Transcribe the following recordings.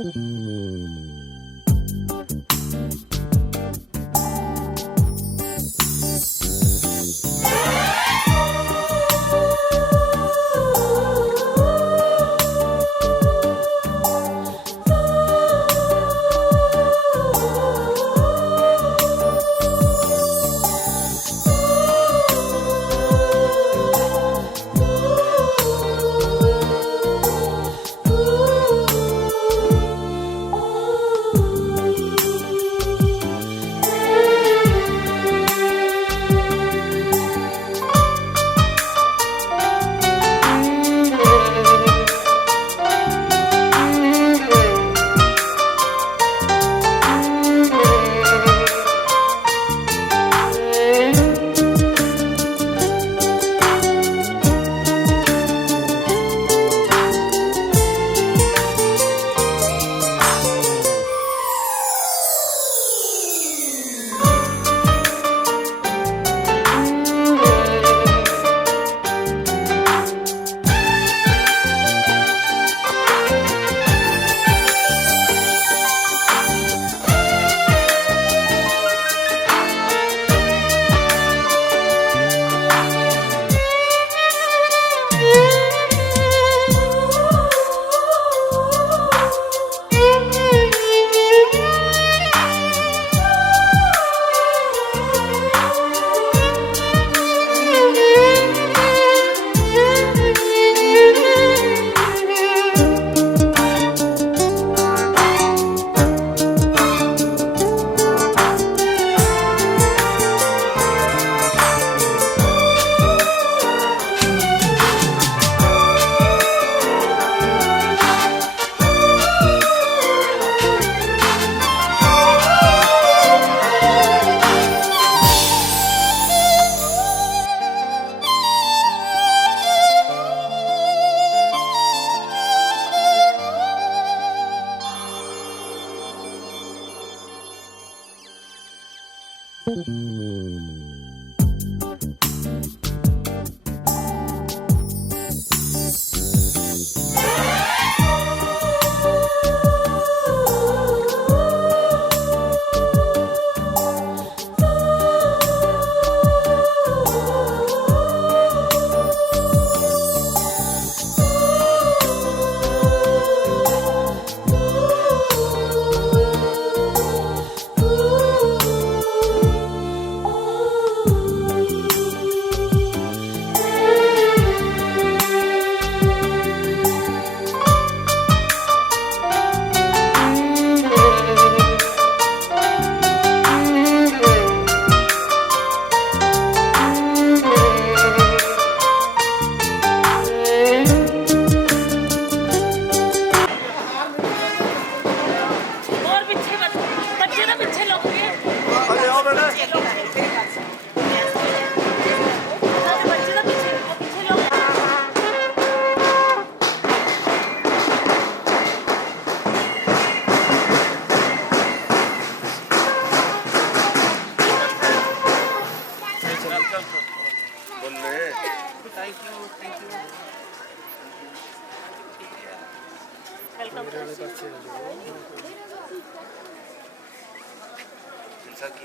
ਕੀ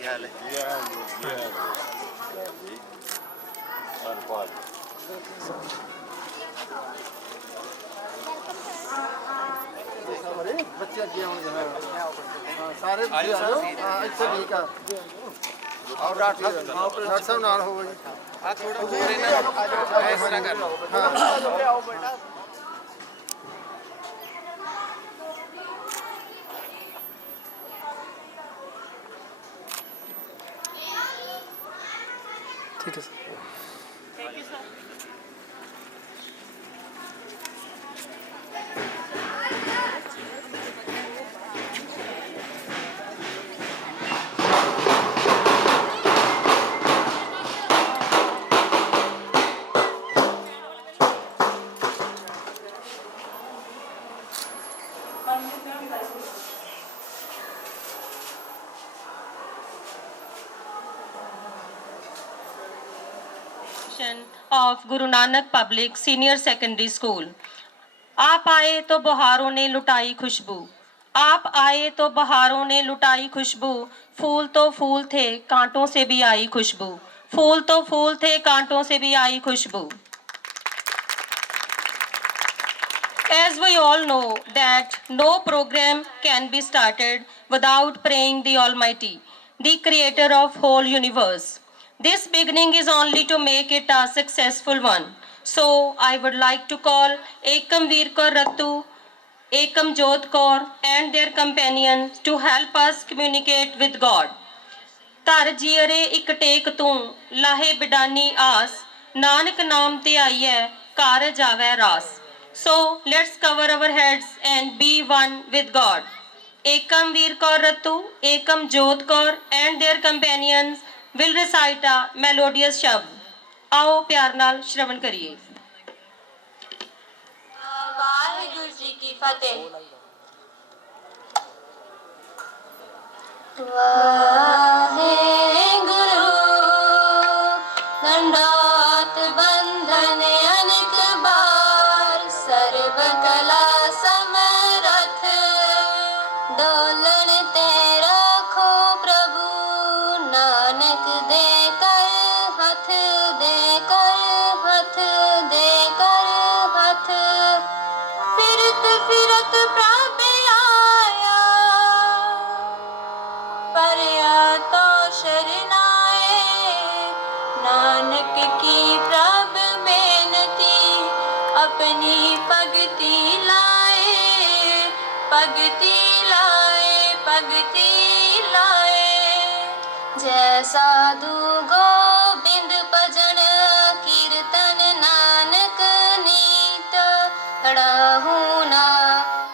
ਹਾਲ ਹੈ? ਬੱਚੇ ਅੱਗੇ ਆਉਣਗੇ। ਹਾਂ ਸਾਰੇ ਤੁਸੀਂ ਆ ਜਾਓ। ਹਾਂ ਇੱਥੇ ਠੀਕ ਆ। ਆਓ ਡਾਕਟਰ ਸਾਹਿਬ ਨਾਲ ਹੋਵੋ ਜੀ। ਆ ਥੋੜਾ ਹੋਰ ਇਹਨਾਂ ਨੂੰ ਆ ਜਾਓ ਇਸ ਤਰ੍ਹਾਂ ਕਰ ਲਓ। ਹਾਂ ਆਓ ਬੇਟਾ। ठीक है sir. Thank you sir. Of Guru Nanak public senior secondary school. आप आए तो बहारों ने लुटाई खुशबू, आप आए तो बहारों ने लुटाई खुशबू, फूल तो फूल थे कांटों से भी आई खुशबू, फूल तो फूल थे कांटों से भी आई खुशबू। As we all know that no program can be started without praying the Almighty, the creator of whole universe. This beginning is only to make it a successful one. So I would like to call Ekam Veer Kaur Rattu, Ekam Jot Kaur and their companions to help us communicate with God. ਧਰ ਜੀਅਰੇ ਇੱਕ ਟੇਕ ਤੂੰ ਲਾਹੇ ਬਿਡਾਨੀ ਆਸ, ਨਾਨਕ ਨਾਮ ਤੇ ਆਈਐ ਘਰ ਜਾਵੈ ਰਾਸ। So let's cover our heads and be one with God. Ekam Veer Kaur Rattu, Ekam Jot Kaur and their companions will recite a melodious shabd. आओ प्यार नाल श्रवण करिए। वाहिगुरु जी की फतेह। वाहेगुरु दंडवत बंधन अनेक बार, सर्व कला समरथ डोलन ते रखो प्रभु, नानक दे कर हथ, दे कर हथ, दे कर हथ। फिरत फिरत प्रभ आया, परया तो शरणाए, नानक की प्रभ बेनती, अपनी पगति लाए, पगति लाए, पगति लाए। जय साधु गोबिंद भजन कीर्तन नानक नीत, अड़ाहू ना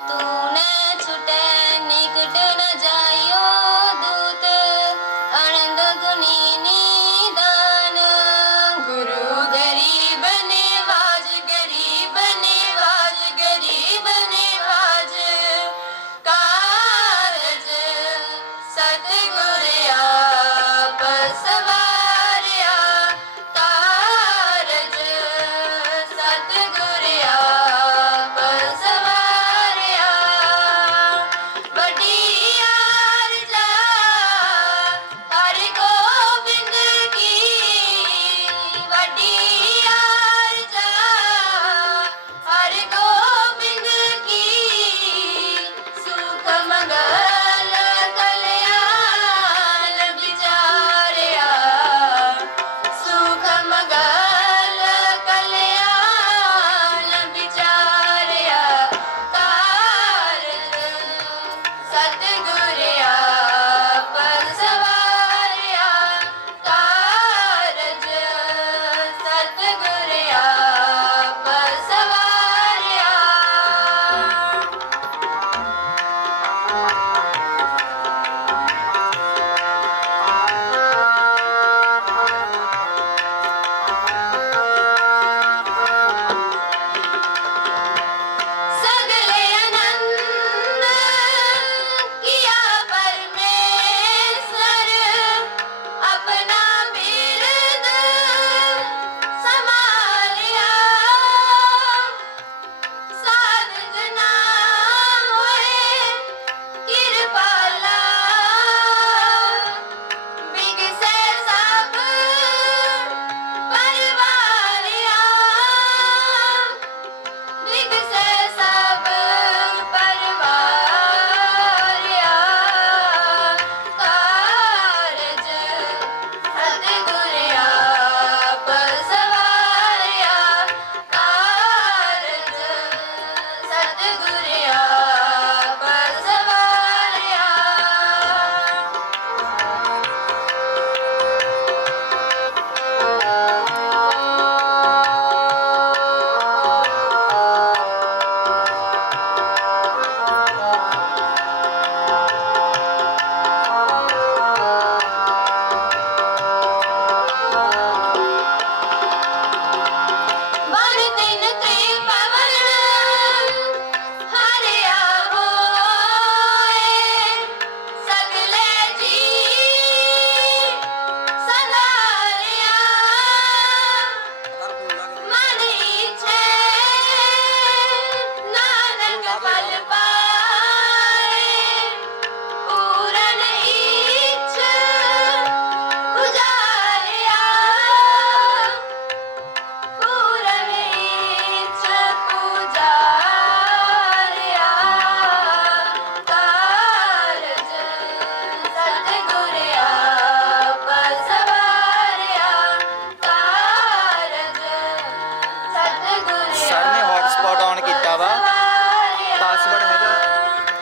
तूने छुटे निकट न जाइयो दूत, अनंद गुनी निदान। गुरु गरीब निवाज, गरीब निवाज, गरीब निवाज, कारज सतगुर आप सवारिया, कारज सतगुर आप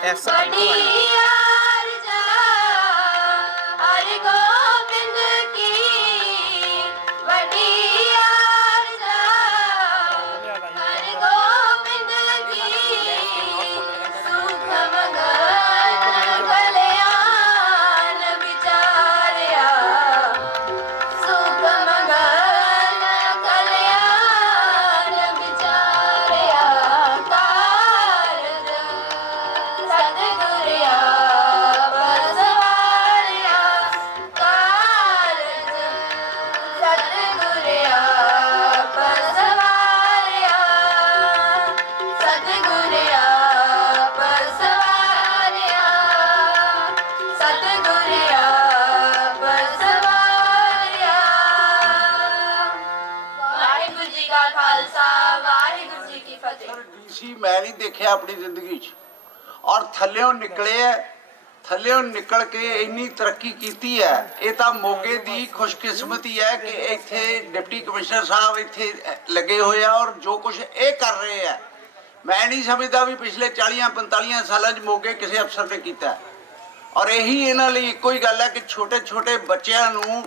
ਐਸਾ बड़ी आरज़ा हर गोबिंद की, बड़ी आरज़ा हर गोबिंद की, सुख मंगल कल्याण विचारया, सुख मंगल कल्याण विचारया, कारज सतगुर आपा सवारया, कारज सतगुर आपा सवारया, सतगुर आपा सवारया, सतगुर आपा सवारया। वाहिगुरू जी का खालसा, वाहिगुरू जी की फतेह। ਡੀਸੀ ਮੈਂ ਨਹੀਂ ਦੇਖਿਆ ਆਪਣੀ ਜ਼ਿੰਦਗੀ 'ਚ ਔਰ ਥੱਲਿਓਂ ਨਿਕਲੇ ਹੈ, ਥੱਲਿਓਂ ਨਿਕਲ ਕੇ ਇੰਨੀ ਤਰੱਕੀ ਕੀਤੀ ਹੈ। ਇਹ ਤਾਂ ਮੋਗੇ ਦੀ ਖੁਸ਼ਕਿਸਮਤੀ ਹੈ ਕਿ ਇੱਥੇ ਡਿਪਟੀ ਕਮਿਸ਼ਨਰ ਸਾਹਿਬ ਇੱਥੇ ਲੱਗੇ ਹੋਏ ਆ ਔਰ ਜੋ ਕੁਝ ਇਹ ਕਰ ਰਹੇ ਆ, ਮੈਂ ਨਹੀਂ ਸਮਝਦਾ ਵੀ ਪਿਛਲੇ 40-45 ਸਾਲਾਂ 'ਚ ਮੋਗੇ ਕਿਸੇ ਅਫਸਰ ਨੇ ਕੀਤਾ। ਔਰ ਇਹੀ ਇਹਨਾਂ ਲਈ ਇੱਕੋ ਹੀ ਗੱਲ ਹੈ ਕਿ ਛੋਟੇ ਛੋਟੇ ਬੱਚਿਆਂ ਨੂੰ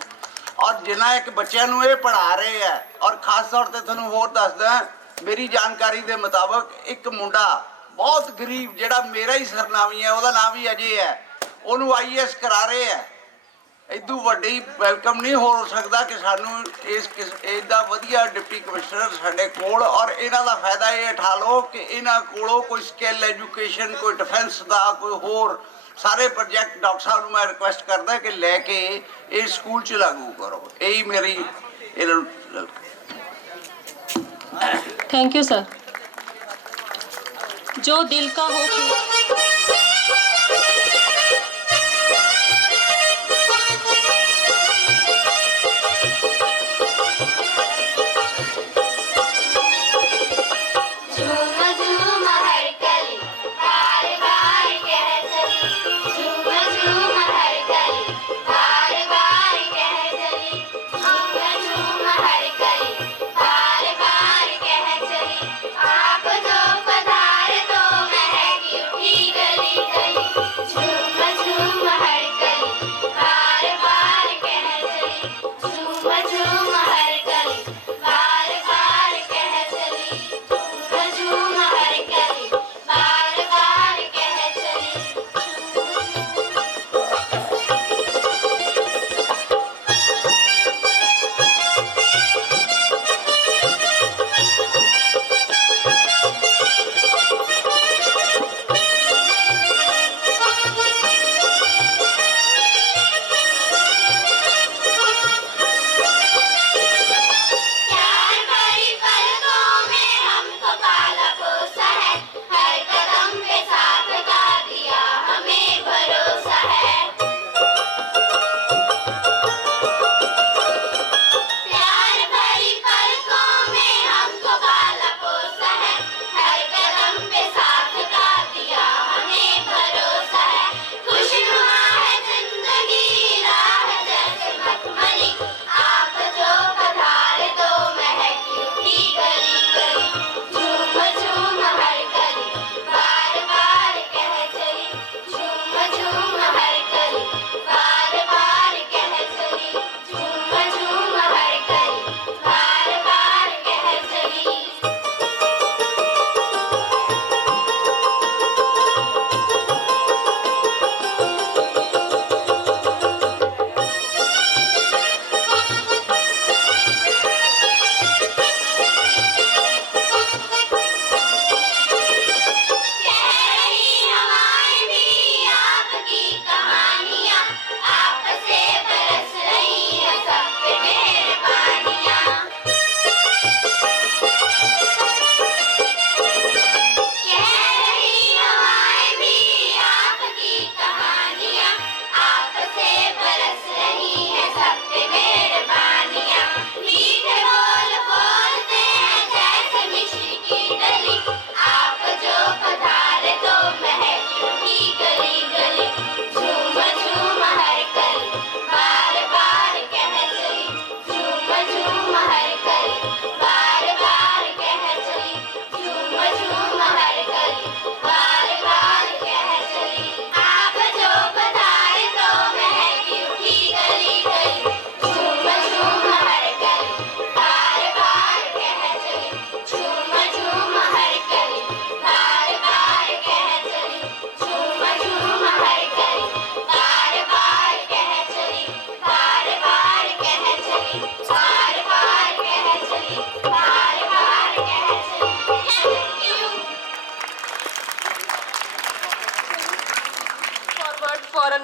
ਔਰ ਜਿਨ੍ਹਾਂ ਇੱਕ ਬੱਚਿਆਂ ਨੂੰ ਇਹ ਪੜ੍ਹਾ ਰਹੇ ਆ, ਔਰ ਖਾਸ ਤੌਰ ਤੇ ਤੁਹਾਨੂੰ ਹੋਰ ਦੱਸਦਾ, ਮੇਰੀ ਜਾਣਕਾਰੀ ਦੇ ਮੁਤਾਬਕ ਇੱਕ ਮੁੰਡਾ ਬਹੁਤ ਗਰੀਬ ਜਿਹੜਾ ਮੇਰਾ ਹੀ ਸਰਨਾਮੀ ਹੈ, ਉਹਦਾ ਨਾਮ ਵੀ ਅਜੇ ਹੈ, ਉਹਨੂੰ ਆਈਐਸ ਕਰਾ ਰਹੇ ਆ। ਇਦੋਂ ਵੱਡੀ ਵੈਲਕਮ ਨਹੀਂ ਹੋ ਸਕਦਾ ਕਿ ਸਾਨੂੰ ਇਹਦਾ ਵਧੀਆ ਡਿਪਟੀ ਕਮਿਸ਼ਨਰ ਸਾਡੇ ਕੋਲ, ਔਰ ਇਹਨਾਂ ਦਾ ਫਾਇਦਾ ਇਹ ਉਠਾ ਲਓ ਕਿ ਇਹਨਾਂ ਕੋਲੋਂ ਕੋਈ ਸਕਿੱਲ ਐਜੂਕੇਸ਼ਨ, ਕੋਈ ਡਿਫੈਂਸ ਦਾ, ਕੋਈ ਹੋਰ ਸਾਰੇ ਪ੍ਰੋਜੈਕਟ ਡਾਕਟਰ ਸਾਹਿਬ ਨੂੰ ਮੈਂ ਰਿਕੁਐਸਟ ਕਰਦਾ ਕਿ ਲੈ ਕੇ ਇਹ ਸਕੂਲ 'ਚ ਲਾਗੂ ਕਰੋ। ਇਹੀ ਮੇਰੀ ਇਹਨਾਂ ਨੂੰ। Thank you sir. जो दिल का हो झूम झूम हर कली बार बार कह चली, झूम झूम हर कली बार बार कह चली, झूम झूम हर कली बार बार कह चली, आप जो पधारे तो महकी उठी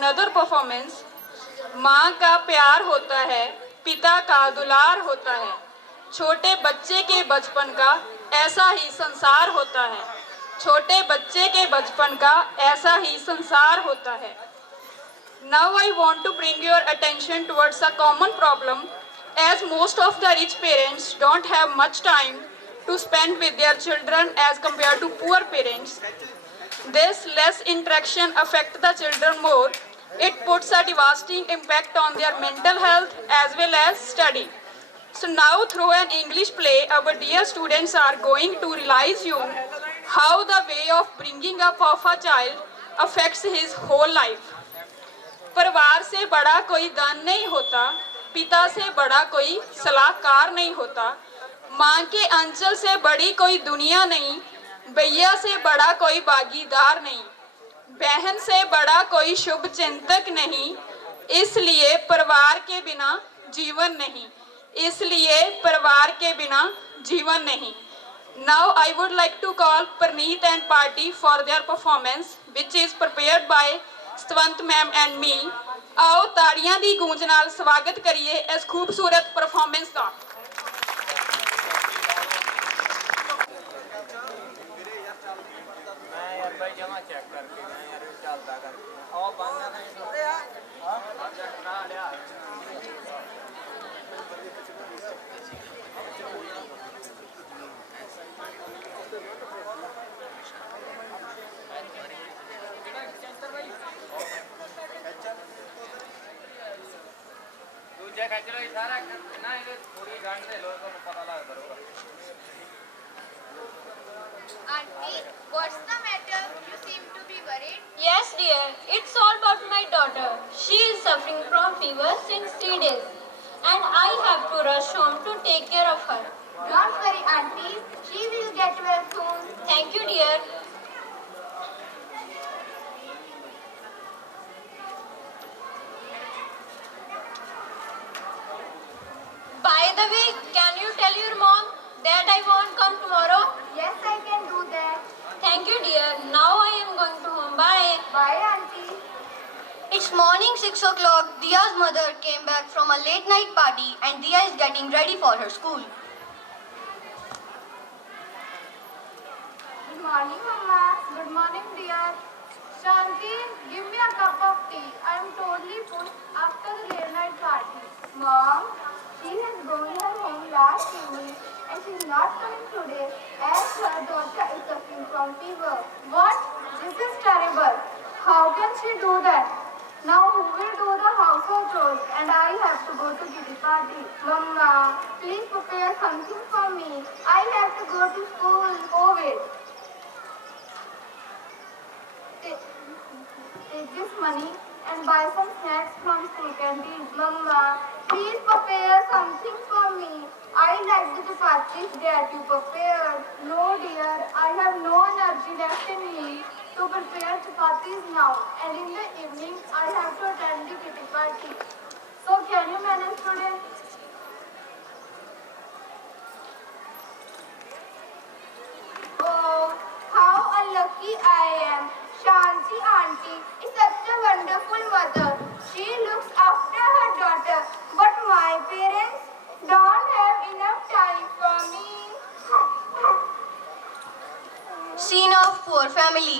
another performance. माँ का प्यार होता है, पिता का दुलार होता है, छोटे बच्चे के बचपन का ऐसा ही संसार होता है, छोटे बच्चे के बचपन का ऐसा ही संसार होता है. Now I want to bring your attention towards a common problem, as most of the rich parents don't have much time to spend with their children as compared to poor parents. This less interaction affects the children more. It puts a devastating impact on their mental health as well as study. So now through an English play, our dear students are going to realize you how the way of bringing up of a child affects his whole life. परिवार से बड़ा कोई दान नहीं होता, पिता से बड़ा कोई सलाहकार नहीं होता, माँ के अंचल से बड़ी कोई दुनिया नहीं, भैया से बड़ा कोई भागीदार नहीं, बहन से बड़ा कोई शुभ चिंतक नहीं, इसलिए परिवार के बिना जीवन नहीं, इसलिए परिवार के बिना जीवन नहीं. Now I would like to call Praneet and party for their performance, which is prepared by Satwant ma'am and me. ਆਓ ਤਾੜੀਆਂ ਦੀ ਗੂੰਜ ਨਾਲ ਸਵਾਗਤ ਕਰੀਏ ਇਸ ਖੂਬਸੂਰਤ performance the. Auntie, what's the matter? You seem to be worried. Yes, dear. It's all about my daughter. She is suffering from fever since 3 days. And I have to rush home to take care of her. Don't worry, Auntie. She will get well soon. Thank you, dear. By the way, can you tell your mom that I won't come tomorrow? Yes, I can do that. Thank you, dear. Now I am going to home. Bye. Bye, Auntie. It's morning 6 o'clock. Diya's mother came back from a late night party and Diya is getting ready for her school. Good morning, Mama. Good morning, dear. Shanti, give me a cup of tea. I am totally full after the late night party. Mom, she has gone her home last evening and she is not coming today as her daughter is suffering from fever. What? This is terrible. How can she do that? Now who will do the household chores and I have to go to kitty party. Mama, please prepare something for me. I have to go to school. Oh wait. Take this money and buy some snacks from school canteen. Mama, please prepare something for me. I like the chapatis that you prepared. No dear, I have no energy left in me to prepare chapatis now. And in the evening, I have to attend the kitty party. So can you manage today? Oh, how unlucky I am. Shanti auntie is such a wonderful mother. She looks after her daughter, but my parents don't have enough time for me. Scene of poor family.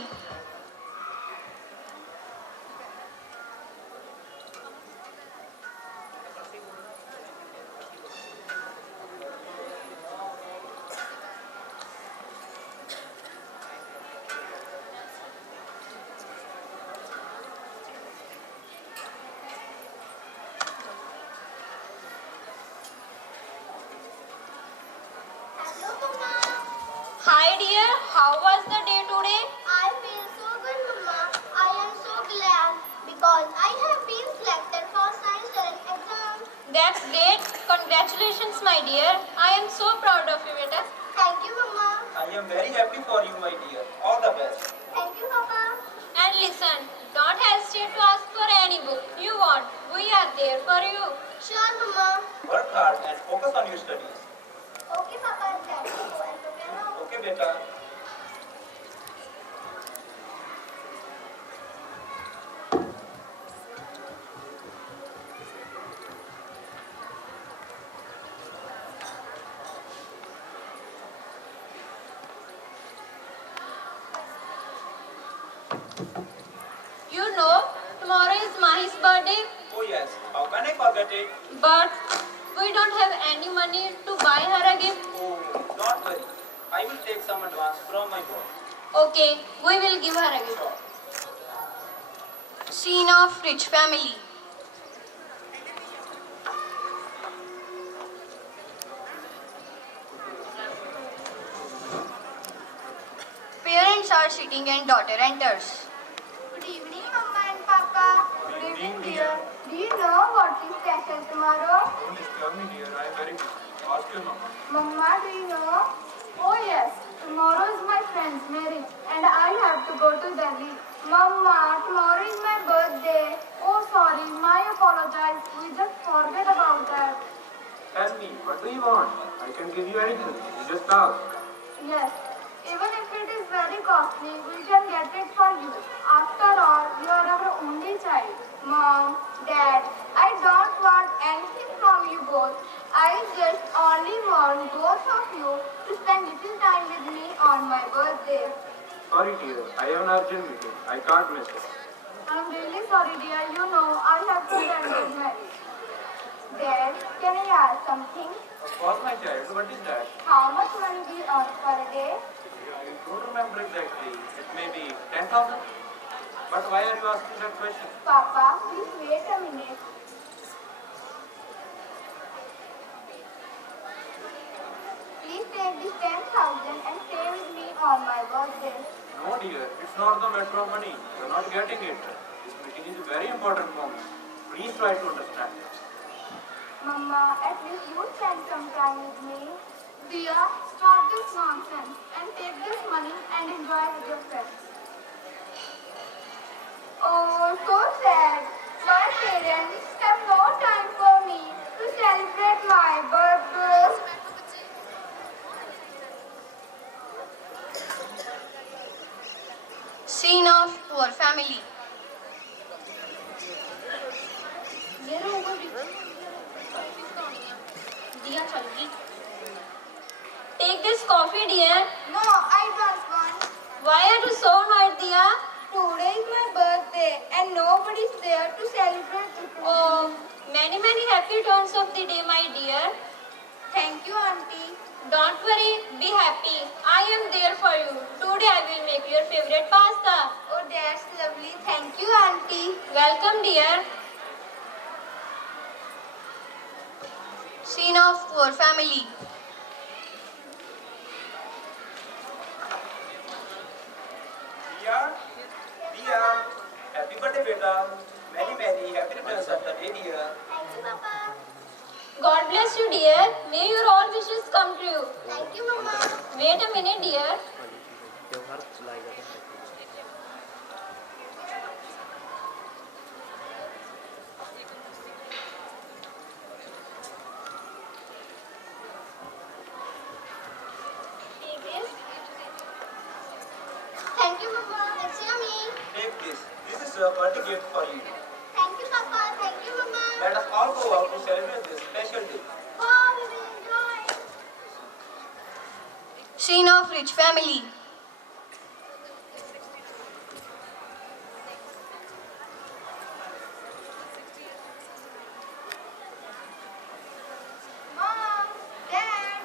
Hello, Mama. Hi dear, how was the day today? I feel so good, Mama. I am so glad because I have been selected for science talent exam. That's great. Congratulations my dear. I am so proud of you beta. Thank you, Mama. I am very happy for you, my dear. All the best. Thank you, Papa. And listen, don't hesitate to ask for any book you want. We are there for you. Sure, Mama. Work hard and focus on your studies. Okay, Papa. Thank you. And prepare now. Okay, beta. You know, tomorrow is Mahi's birthday, Oh yes, how can I forget it? but we don't have any money to buy her a gift. Oh, don't worry. I will take some advance from my boss. Okay, we will give her a gift. Scene of rich family. Parents are sitting and daughter enters. Good evening, Mama and Papa. Good evening, dear. Do you know what is special tomorrow? Please tell me, dear. I am very busy. Ask your mama. Mama, do you know? Oh yes, tomorrow is my friend's marriage and I have to go to Delhi. Mama, tomorrow is my birthday. Oh sorry, my apologize. We just forget about that. Tell me, what do you want? I can give you anything. You just ask. Yes, even if it is very costly, we can get it for you. After all, you are our only child. Mom, Dad, I don't want anything from you both. I just only want both of you to spend little time with me on my birthday. Sorry, dear. I have an urgent meeting. I can't miss it. I'm really sorry, dear. You know, I have to attend his marriage. Dad, can I ask something? Of course, my child. What is that? How much money do you earn per day? I don't remember exactly. It may be 10,000. But why are you asking that question? Papa, please wait a minute. Please take this 10,000 and stay with me on my birthday. No, dear. It's not the matter of money. You're not getting it. This meeting is very important for me. Please try to understand. Mama, at least you spend some time with me. Dear, stop this nonsense and take this money and enjoy with your friends. Oh, so sad. My parents have no time for me to celebrate my birthday. Scene of poor family. Take this coffee, dear. No, I don't want. Why are you so annoyed, Diya? Today is my birthday and nobody's there to celebrate it. Oh, many, many happy returns of the day, my dear. Thank you, Auntie. Don't worry, be happy. I am there for you. Today I will make your favorite pasta. Oh, that's lovely. Thank you, Auntie. Welcome, dear. Scene of poor family. Dear, dear, happy birthday, beta. Many, many happy returns of the day, dear. Thank you, Papa. God bless you, dear. May your all wishes come true. Thank you, Mama. Wait a minute, dear. Take this. Thank you, Mama. That's yummy. Take this. This is a birthday gift for you. Thank you, Papa. Thank you, Mama. Let us all go out to celebrate this special day. Wow, we will enjoy. Scene of rich family. Mom, Dad,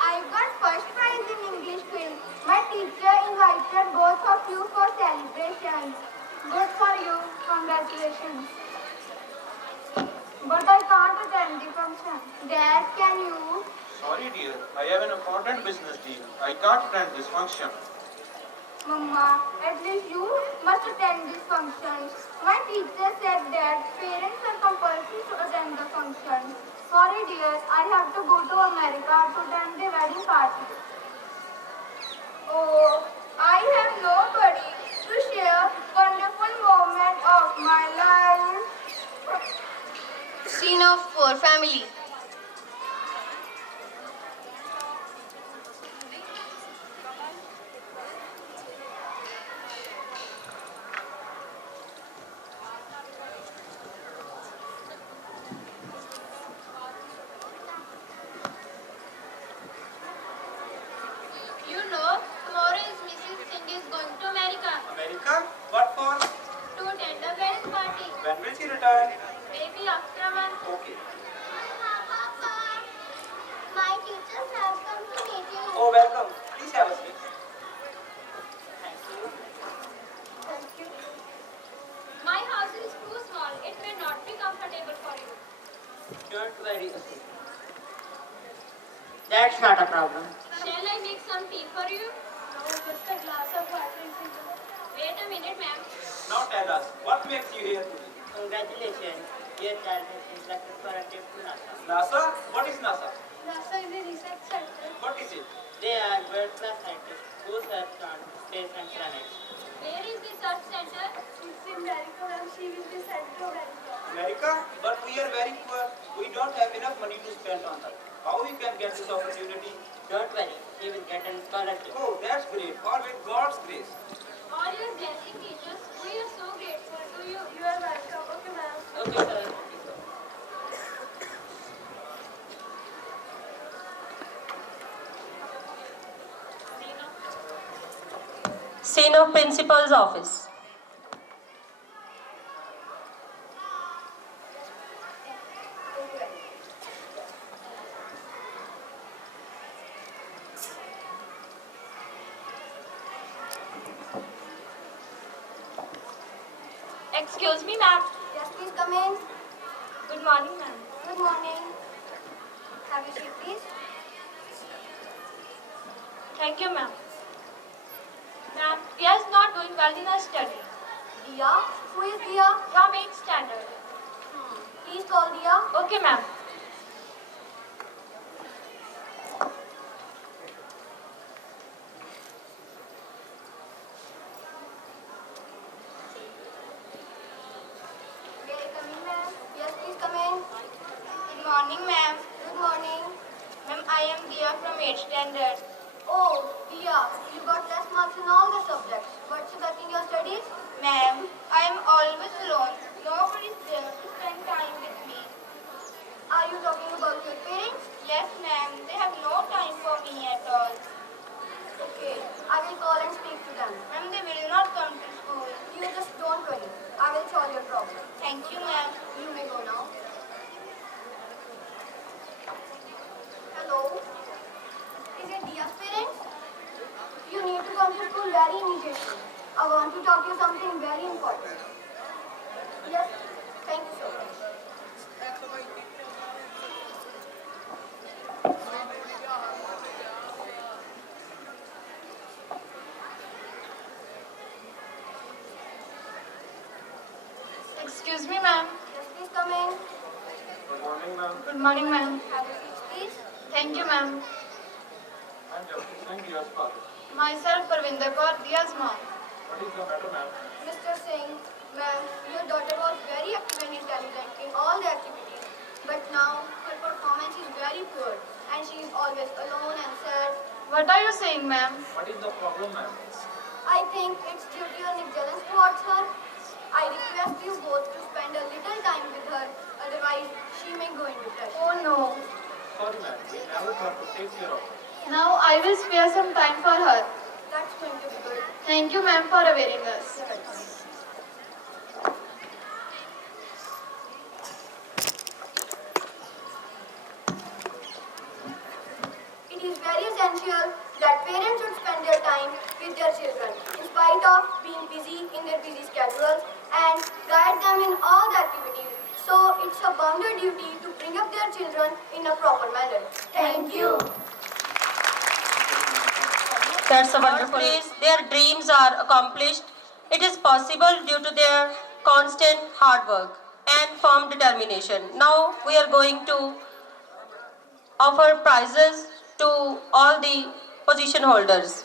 I got first prize in English quiz. My teacher invited both of you for celebrations. Good for you. Congratulations. But I can't attend the function. Dad, can you? Sorry, dear. I have an important business deal. I can't attend this function. Mama, at least you must attend this function. My teacher said that parents are compulsory to attend the function. Sorry dear, I have to go to America to attend the wedding party. Oh, I have nobody to share wonderful moment of my life. Scene of poor family. You know, tomorrow is Mrs. Singh's time? Maybe after a month. Okay. My teachers have come to meet you. Oh, welcome. Please have a seat. Thank you. My house is too small. It may not be comfortable for you. Don't worry. That's not a problem. Shall I make some tea for you? No, just a glass of water. Wait a minute, ma'am. Now tell us, what makes you here today? Congratulations. Your child has been selected for a trip to NASA. NASA? What is NASA? NASA is a research center. What is it? They are world-class scientists who search on space and planets. Where is the search center? It's in America and she will be sent to America. America? But we are very poor. We don't have enough money to spend on that. How we can get this opportunity? Don't worry, he will get a scholarship. Oh, that's great. All with God's grace. All your blessing, teachers. We are so grateful to you. You are welcome. Okay, ma'am. Okay, sir. Scene of Principal's office. Excuse me, ma'am. Yes, please come in. Good morning, ma'am. Good morning. Have your seat, please. Thank you, ma'am. Ma'am, Dia is not doing well in her study. Dia? Who is Dia? From 8th standard. Please call Dia. Okay, ma'am. May I come in, ma'am? Yes, please come in. Good morning, ma'am. Good morning. Ma'am, I am Dia from 8th standard. Oh, Dia, you got less marks in all the subjects. What's affecting your studies? Ma'am, I am always alone. Nobody is there to spend time with me. Are you talking about your parents? Yes, ma'am. They have no time for me at all. Okay, I will call and speak to them. Ma'am, they will not come to school. You just don't worry. I will solve your problem. Thank you, ma'am. You may go now. Hello? Is it Dia's parents? You need to come to school very immediately. I want to talk to you something very important. Yes, thank you so much. Excuse me, ma'am. Yes, please come in. Good morning, ma'am. Good morning, ma'am. Have a seat, please. Thank you, ma'am. I'm Justice Singh, your father. Myself, Parvinder Kaur, Dia's mom. What is the matter, ma'am? Mr. Singh, ma'am, your daughter was very active and intelligent in all the activities. But now her performance is very poor and she is always alone and sad. What are you saying, ma'am? What is the problem, ma'am? I think it's due to your negligence towards her. I request you both to spend a little time with her, otherwise she may go into depression. Oh no. Sorry, ma'am. We never thought to take care of her. Now I will spare some time for her. That's going to be good. Thank you, ma'am, for availing us. It is very essential that parents should spend their time with their children, in spite of being busy in their busy schedules, and guide them in all the activities. So it's a bounden duty to bring up their children in a proper manner. Thank you. That's a wonderful place. Their dreams are accomplished. It is possible due to their constant hard work and firm determination. Now we are going to offer prizes to all the position holders.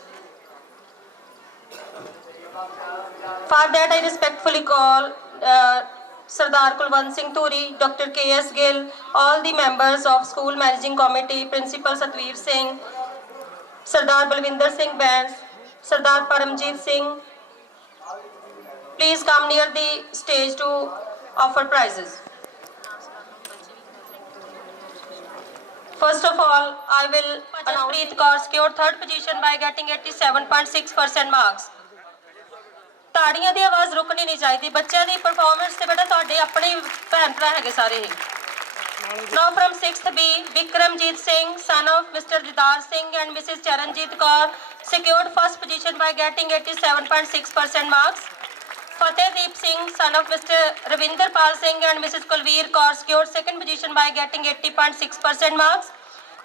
For that, I respectfully call Sardar Kulwant Singh Turi, Dr. K.S. Gill, all the members of School Managing Committee, Principal Satveer Singh, Sardar Balwinder Singh Bains, Sardar Paramjeet Singh. Please come near the stage to offer prizes. First of all, I will announce Preet Kaur secured third position by getting 87.6% marks. ਤਾੜੀਆਂ ਦੀ ਆਵਾਜ਼ ਰੁਕਣੀ ਨਹੀਂ ਚਾਹੀਦੀ। ਬੱਚਿਆਂ ਦੀ performance ਤੇ ਬੇਟਾ ਤੁਹਾਡੇ ਆਪਣੇ ਭੈਣ ਭਰਾ ਹੈਗੇ ਸਾਰੇ ਹੀ। Now from 6th B, Vikramjit Singh, son of Mr. Didar Singh and Mrs. Charanjit Kaur, secured first position by getting 87.6% marks. Fatehdeep Singh, son of Mr. Ravinder Pal Singh and Mrs. Kulveer Kaur, secured second position by getting 80.6% marks.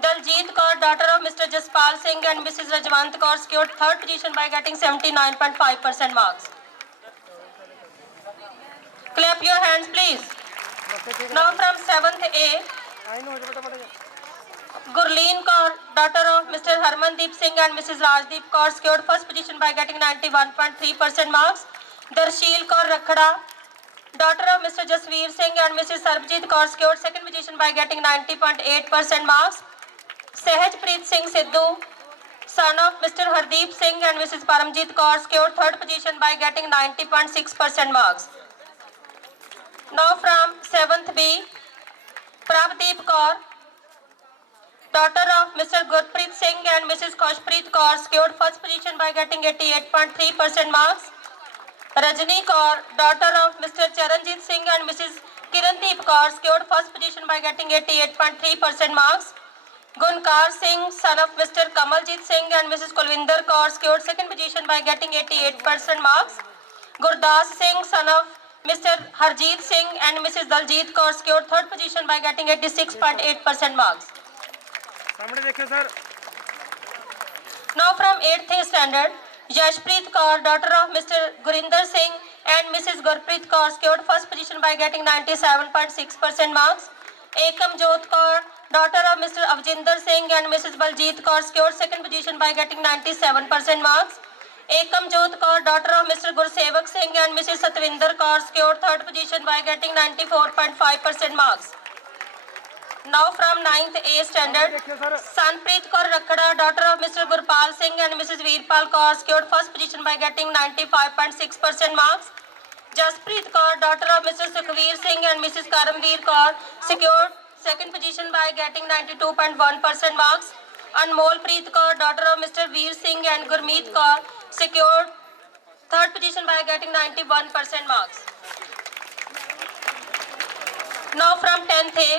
Daljit Kaur, daughter of Mr. Jaspal Singh and Mrs. Rajwant Kaur, secured third position by getting 79.5% marks. Clap your hands, please. Now from 7th A, Gurleen Kaur, daughter of Mr. Harmandeep Singh and Mrs. Rajdeep Kaur, secured first position by getting 91.3% marks. Darshil Kaur Rakhada, daughter of Mr. Jasveer Singh and Mrs. Sarbjit Kaur, secured second position by getting 90.8% marks. Sehajpreet Singh Sidhu, son of Mr. Hardeep Singh and Mrs. Paramjit Kaur, secured third position by getting 90.6% marks. Now from 7th B, Prabdeep Kaur, daughter of Mr. Gurpreet Singh and Mrs. Kaushpreet Kaur, secured first position by getting 88.3% marks. Rajni Kaur, daughter of Mr. Charanjit Singh and Mrs. Kirandeep Kaur, secured first position by getting 88.3% marks. Gunkar Singh, son of Mr. Kamaljit Singh and Mrs. Kulvinder Kaur, secured second position by getting 88% marks. Gurdas Singh, son of Mr. Harjeet Singh and Mrs. Daljit Kaur, secured third position by getting 86.8% marks. Now from 8th A standard, Yashpreet Kaur, daughter of Mr. Gurinder Singh and Mrs. Gurpreet Kaur, secured first position by getting 97.6% marks. Ekam Jot Kaur, daughter of Mr. Avjinder Singh and Mrs. Baljit Kaur, secured second position by getting 97% marks. Ekam Jot Kaur, daughter of Mr. Gursevak Singh and Mrs. Satvinder Kaur, secured third position by getting 94.5% marks. Now from 9th A standard, Sanpreet Kaur Rakhada, daughter of Mr. Gurpal Singh and Mrs. Veerpal Kaur, secured first position by getting 95.6% marks. Jaspreet Kaur, daughter of Mr. Sukhveer Singh and Mrs. Karamveer Kaur, secured second position by getting 92.1% marks. Anmolpreet Kaur, daughter of Mr. Veer Singh and Gurmeet Kaur, secured third position by getting 91% marks. Now from 10th A,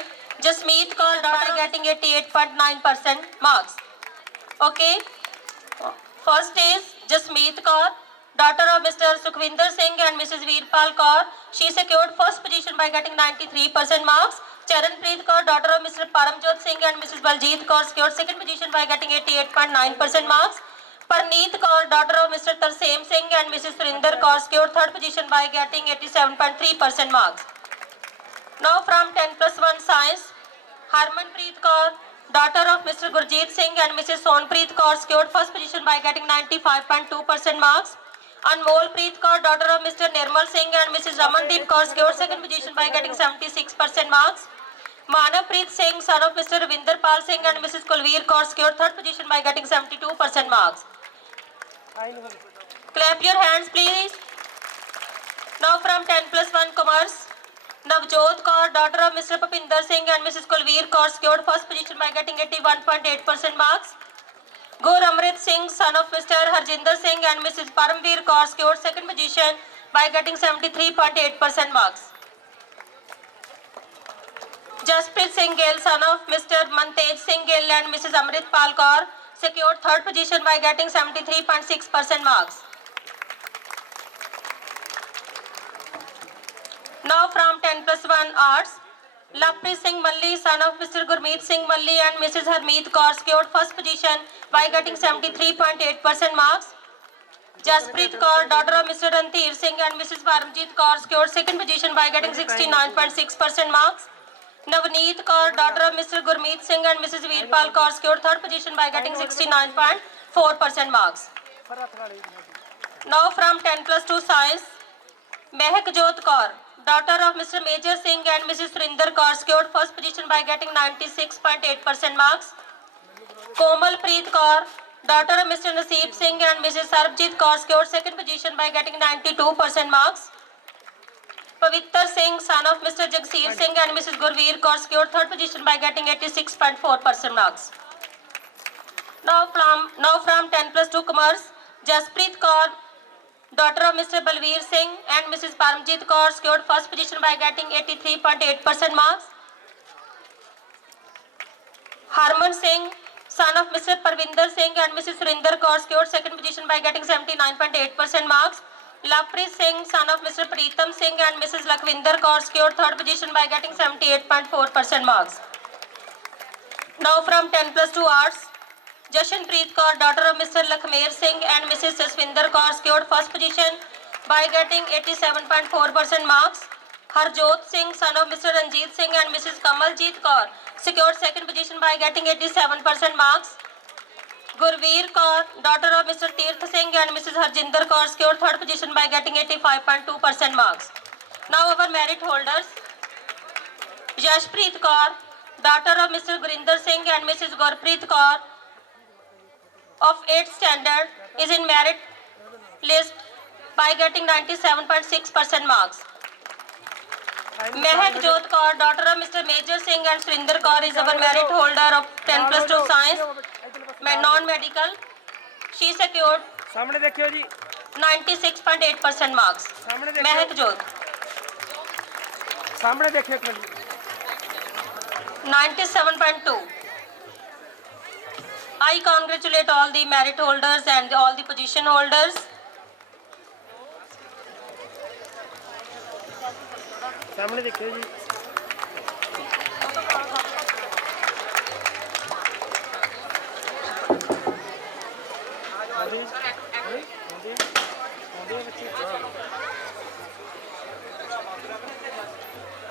Jasmeet Kaur, daughter getting 88.9% marks. Okay. First is Jasmeet Kaur, daughter of Mr. Sukhvinder Singh and Mrs. Veerpal Kaur. She secured first position by getting 93% marks. Charanpreet Kaur, daughter of Mr. Paramjot Singh and Mrs. Baljit Kaur, secured second position by getting 88.9% marks. Parneet Kaur, daughter of Mr. Tarsem Singh and Mrs. Surinder Kaur, secured third position by getting 87.3% marks. Now from 10+1 Science, Harmanpreet Kaur, daughter of Mr. Gurjeet Singh and Mrs. Sonpreet Kaur, secured first position by getting 95.2% marks. Anmolpreet Kaur, daughter of Mr. Nirmal Singh and Mrs. Ramandeep Kaur, secured second position by getting 76% marks. Manavpreet Singh, son of Mr. Ravinder Pal Singh and Mrs. Kulveer Kaur, secured third position by getting 72% marks. Clap your hands, please. Now from 10+1 Commerce, Navjot Kaur, daughter of Mr. Papinder Singh and Mrs. Kulveer Kaur, secured first position by getting 81.8% marks. Gur Amrit Singh, son of Mr. Harjinder Singh and Mrs. Paramveer Kaur, secured second position by getting 73.8% marks. Jaspreet Singh Gill, son of Mr. Mantej Singh Gill and Mrs. Amrit Pal Kaur, secured third position by getting 73.6% marks. Now from 10+1 Arts, Lavpreet Singh Malli, son of Mr. Gurmeet Singh Malli and Mrs. Harmeet Kaur, secured first position by getting 73.8% marks. Jaspreet Kaur, daughter of Mr. Ranthir Singh and Mrs. Paramjit Kaur, secured second position by getting 69.6% marks. Navneet Kaur, daughter of Mr. Gurmeet Singh and Mrs. Veerpal Kaur, secured third position by getting 69.4% marks. Now from 10+2 Science, Mehak Jot Kaur, daughter of Mr. Major Singh and Mrs. Surinder Kaur, secured first position by getting 96.8% marks. Komal Preet Kaur, daughter of Mr. Naseeb Singh and Mrs. Sarbjit Kaur, secured second position by getting 92% marks. Pavitr Singh, son of Mr. Jagsir Singh and Mrs. Gurveer Kaur, secured third position by getting 86.4% marks. Now from 10+2 Commerce, Jaspreet Kaur, Daughter of Mr. Balveer Singh and Mrs. Paramjit Kaur secured first position by getting 83.8% marks. Harman Singh, son of Mr. Parvinder Singh and Mrs. Surinder Kaur secured second position by getting 79.8% marks. Lappreet Singh, son of Mr. Preetam Singh and Mrs. Lakhvinder Kaur secured third position by getting 78.4% marks. Now from 10 plus 2 arts, Jashanpreet Kaur, daughter of Mr. Lakhmer Singh and Mrs. Jaswinder Kaur secured first position by getting 87.4% marks. Harjot Singh, son of Mr. Ranjit Singh and Mrs. Kamaljeet Kaur secured second position by getting 87% marks. Gurveer Kaur, daughter of Mr. Tirth Singh and Mrs. Harjinder Kaur secured third position by getting 85.2% marks. Now our merit holders. Yashpreet Kaur, daughter of Mr. Gurinder Singh and Mrs. Gurpreet Kaur of 8th standard is in merit list by getting 97.6% marks. Mehak Jot Kaur, daughter of Mr. Major Singh and Surinder Kaur is our merit holder of 10 plus 2 science, non-medical. She secured 96.8% marks. Mehak Jot. 97.2. I congratulate all the merit holders and all the position holders. सामने देखिए जी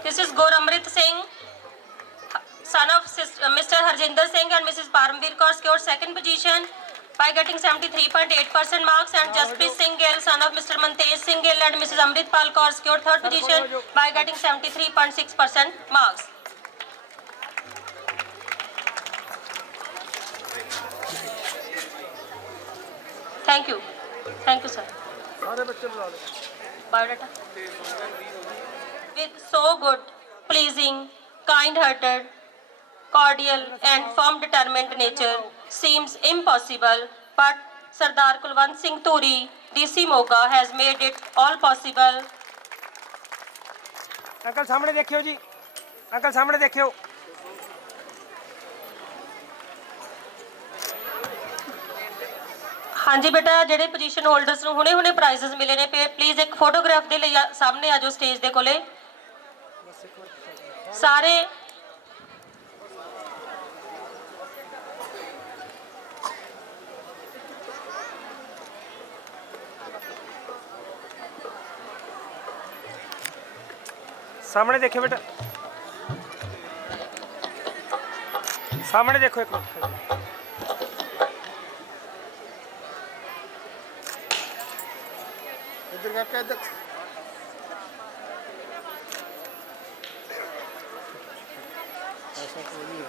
This is Gauramrit Singh, son of Mr. Harjinder Singh and Mrs. Paramveer Kaur secured second position by getting 73.8% marks, and Jaspreet Singh Gill, son of Mr. Mantej Singh Gill and Mrs. Amritpal Kaur secured third position by getting 73.6% marks. Thank you. Thank you, sir. सारे बच्चे बुला लो Biodata. With so good, pleasing, kind-hearted, cordial and firm determined nature seems impossible, but Sardar Kulwant Singh Turi, DC Moga, has made it all possible. Uncle सामने देखियो जी uncle सामने देखियो हाँ जी बेटा ਜਿਹੜੇ ਪੋਜੀਸ਼ਨ ਹੋਲਡਰਸ ਨੂੰ ਹੁਣੇ ਪ੍ਰਾਈਜ਼ਸ ਮਿਲੇ ਨੇ ਪਲੀਜ਼ ਇੱਕ ਫੋਟੋਗ੍ਰਾਫ ਦੇ ਲਈ ਸਾਹਮਣੇ ਆ ਜਾਓ ਸਟੇਜ ਦੇ ਕੋਲੇ ਸਾਰੇ सामने देखियो बेटा सामने देखो एक मिनट इधर का क्या ऐसा कोई नहीं है